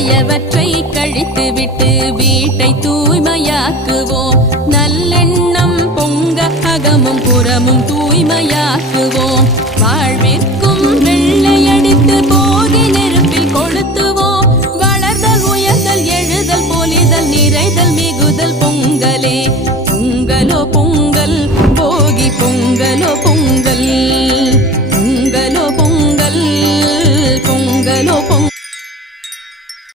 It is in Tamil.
பழையவற்றை கழித்துவிட்டு வீட்டை தூய்மையாக்குவோம். நல்லெண்ணம் பொங்க அகமும் புறமும் தூய்மையாக்குவோம். வாழ்விற்கும் வெள்ளையடித்து போகி நெருப்பில் கொளுத்துவோம். வளர்தல் உயர்தல் எழுதல் பொலிதல் நிறைதல் மிகுதல் பொங்கலே. பொங்கலோ பொங்கல் போகி பொங்கலோ